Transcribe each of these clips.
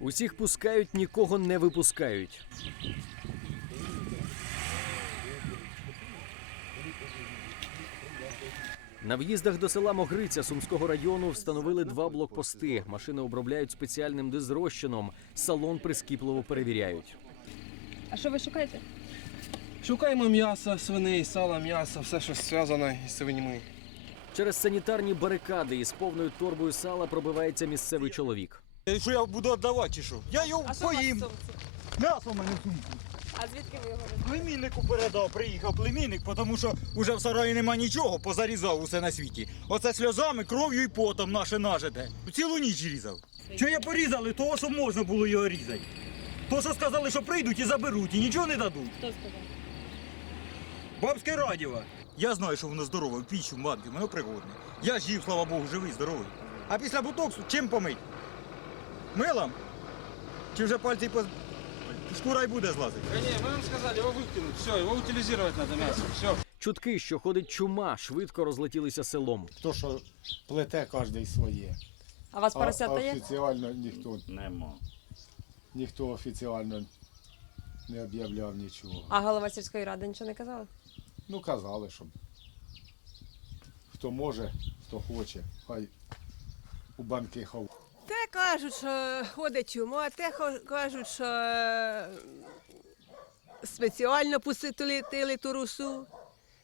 Усіх пускають, нікого не випускають. На в'їздах до села Могриця Сумського району встановили два блокпости. Машини обробляють спеціальним дезрозчином. Салон прискіпливо перевіряють. А що ви шукаєте? Шукаємо м'ясо, свиней, сало, м'ясо, все, що зв'язане із свиньми. Через санітарні барикади із повною торбою сала пробивається місцевий чоловік. Е, Що я буду віддавати чи що? Я його А що у вас в поїм. сумці? М'ясо в мене в сумку. А звідки ви його Племіннику передав, приїхав племінник, тому що вже в сараї нема нічого, позарізав усе на світі. Оце сльозами, кров'ю і потом наше нажите. Цілу ніч різав. Що я порізали, того, що можна було його різати. То, що сказали, що прийдуть і заберуть, і нічого не дадуть. Хто сказав? Бабське радіо. Я знаю, що воно здорове, в пічу, в манки, воно пригодне. Я ж їв, слава Богу, живий, здоровий. А після бутоксу чим помить? Милом? Чи вже пальці по... шкура й буде злазити? Да не, мы вам сказали его выкинуть. Все, его утилизировать надо мясо. Все. Чутки, що ходить чума, швидко розлетілися селом. То, що плете кожен своє. А у вас поросята є? офіціально ніхто, Нема. ніхто офіціально не об'являв нічого. А голова сільської ради нічого не казала? Ну, казали, щоб хто може, хто хоче, хай у банки хов. Кажуть, що ходить чума, а те хо- кажуть, що е, спеціально посвятили ту русу.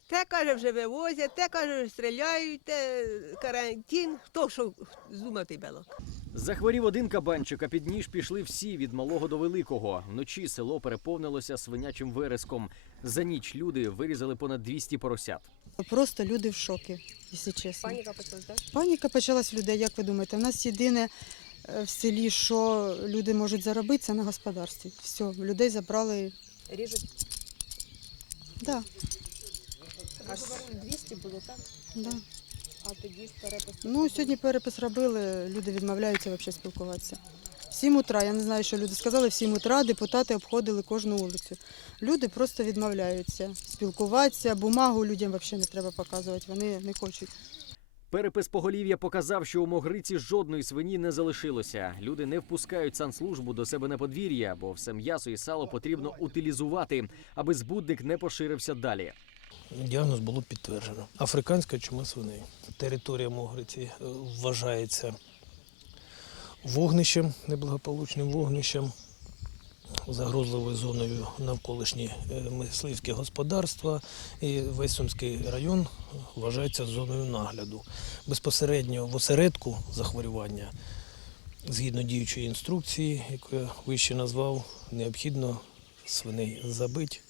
Те каже, вже вивозять, те каже, стріляють, те карантин. Хто що здумати белок? Захворів один кабанчик, а під ніж пішли всі від малого до великого. Вночі село переповнилося свинячим вереском. За ніч люди вирізали понад 200 поросят. Просто люди в шокі, якщо чесно. Паніка почалась, так? Паніка почалась в людей, як ви думаєте? У нас єдине в селі, що люди можуть заробити, це на господарстві. Все, людей забрали. Ріжуть. Да, Аж 200 було, так? да. А тоді перепис. Ну, сьогодні перепис робили, люди відмовляються взагалі спілкуватися. В 7 утра, я не знаю, що люди сказали, в 7 утра депутати обходили кожну вулицю. Люди просто відмовляються спілкуватися, бумагу людям взагалі не треба показувати, вони не хочуть. Перепис поголів'я показав, що у Могриці жодної свині не залишилося. Люди не впускають санслужбу до себе на подвір'я, бо все м'ясо і сало потрібно утилізувати, аби збудник не поширився далі. Діагноз було підтверджено. Африканська чума свиней. Територія Могриці е, вважається вогнищем, неблагополучним вогнищем, загрозливою зоною навколишні е, мисливські господарства. І весь Сумський район вважається зоною нагляду. Безпосередньо в осередку захворювання, згідно діючої інструкції, яку я вище назвав, необхідно свиней забити.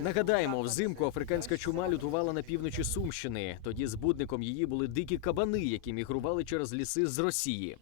Нагадаємо, взимку африканська чума лютувала на півночі Сумщини. Тоді збудником її були дикі кабани, які мігрували через ліси з Росії.